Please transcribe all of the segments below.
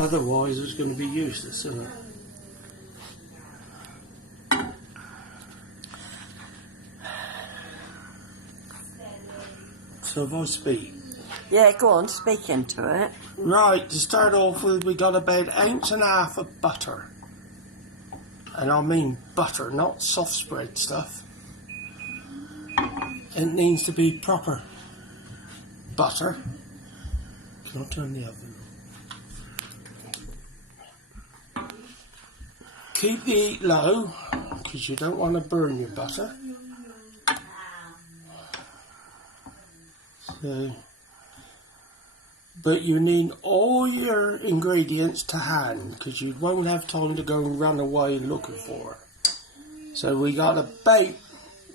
Otherwise it's going to be useless, isn't it? So if I speak. Yeah, go on, speak into it. Right, to start off with, we got about 1.5 ounces of butter. And I mean butter, not soft spread stuff. It needs to be proper butter. Can I turn the oven on? Keep the heat low, because you don't want to burn your butter. So, but you need all your ingredients to hand, because you won't have time to go and run away looking for it. So we got about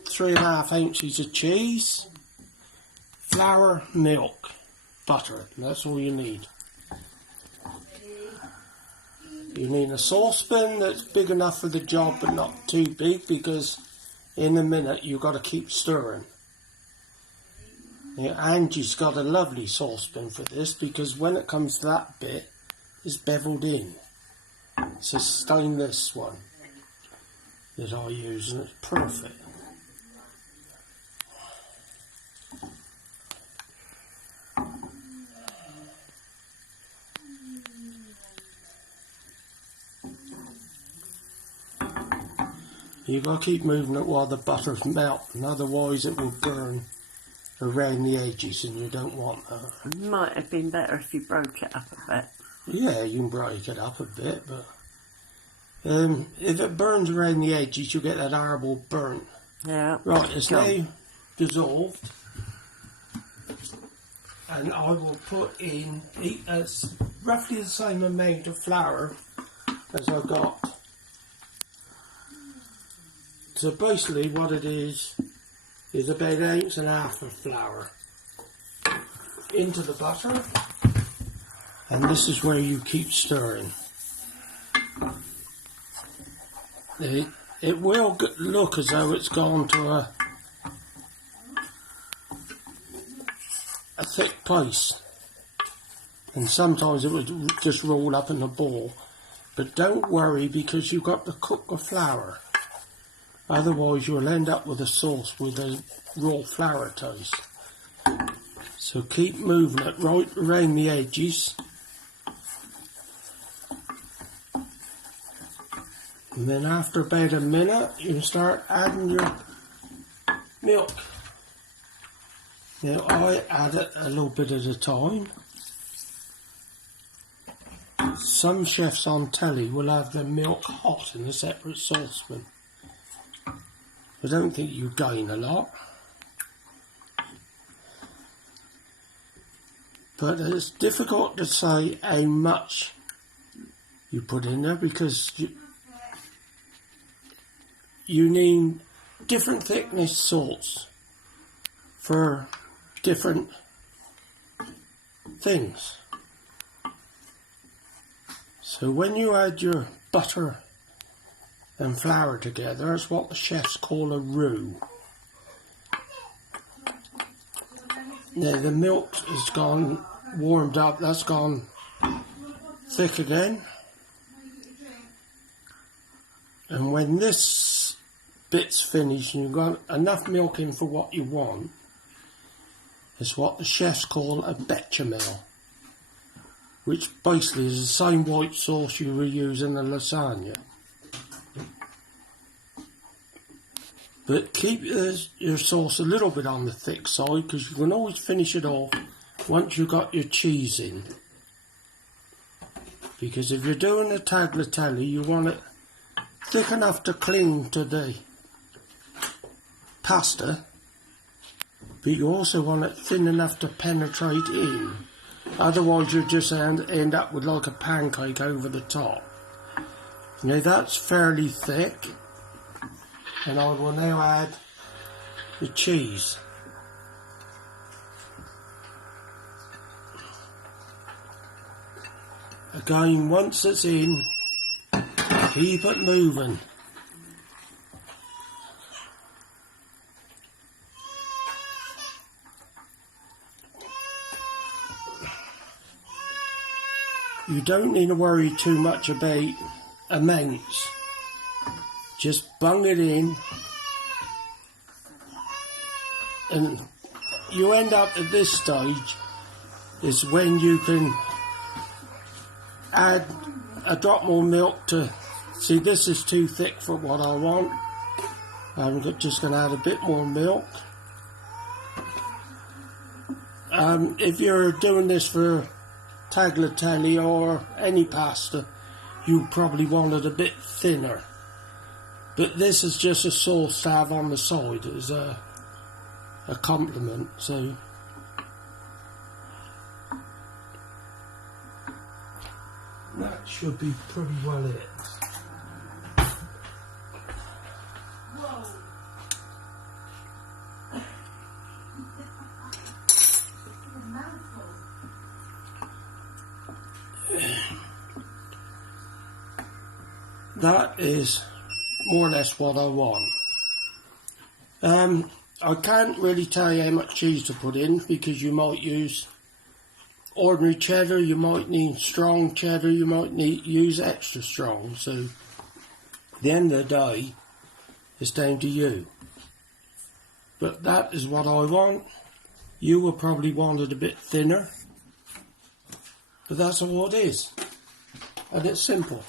3.5 ounces of cheese, flour, milk, butter. That's all you need. You need a saucepan that's big enough for the job but not too big, because in a minute you've got to keep stirring. Yeah, Angie's got a lovely saucepan for this, because when it comes to that bit, it's beveled in. It's a stainless one that I use, and it's perfect. You've got to keep moving it while the butter's melting, otherwise it will burn around the edges, and you don't want that. It might have been better if you broke it up a bit. Yeah, you can break it up a bit, but if it burns around the edges, you get that horrible burnt. Yeah. Right, it's now dissolved, and I will put in roughly the same amount of flour as I've got. So basically what it is about 1.5 ounces of flour into the butter, and this is where you keep stirring. It will look as though it's gone to a thick paste, and sometimes it would just roll up in a ball, but don't worry, because you've got to cook the flour. Otherwise you'll end up with a sauce with a raw flour taste. So keep moving it right around the edges. And then after about a minute you can start adding your milk. Now I add it a little bit at a time. Some chefs on telly will have the milk hot in a separate saucepan. I don't think you gain a lot, but it's difficult to say how much you put in there, because you need different thickness salts for different things. So when you add your butter and flour together, it's what the chefs call a roux. Now the milk has gone warmed up, that's gone thick again. And when this bit's finished and you've got enough milk in for what you want, it's what the chefs call a bechamel, which basically is the same white sauce you would use in a lasagna. But keep your sauce a little bit on the thick side, because you can always finish it off once you've got your cheese in. Because if you're doing a tagliatelle, you want it thick enough to cling to the pasta, but you also want it thin enough to penetrate in. Otherwise you just end up with like a pancake over the top. Now that's fairly thick. And I will now add the cheese. Again, once it's in, keep it moving. you don't need to worry too much about amounts. Just bung it in, and you end up at this stage is when you can add a drop more milk to. See, this is too thick for what I want. I'm just going to add a bit more milk. If you're doing this for tagliatelle or any pasta, you probably want it a bit thinner. But this is just a sauce to have on the side as a compliment. So that should be pretty well it. That is more or less what I want. I can't really tell you how much cheese to put in because you might use ordinary cheddar, you might need strong cheddar, you might use extra strong. So at the end of the day, it's down to you. But that is what I want. You will probably want it a bit thinner. But that's all it is. And it's simple.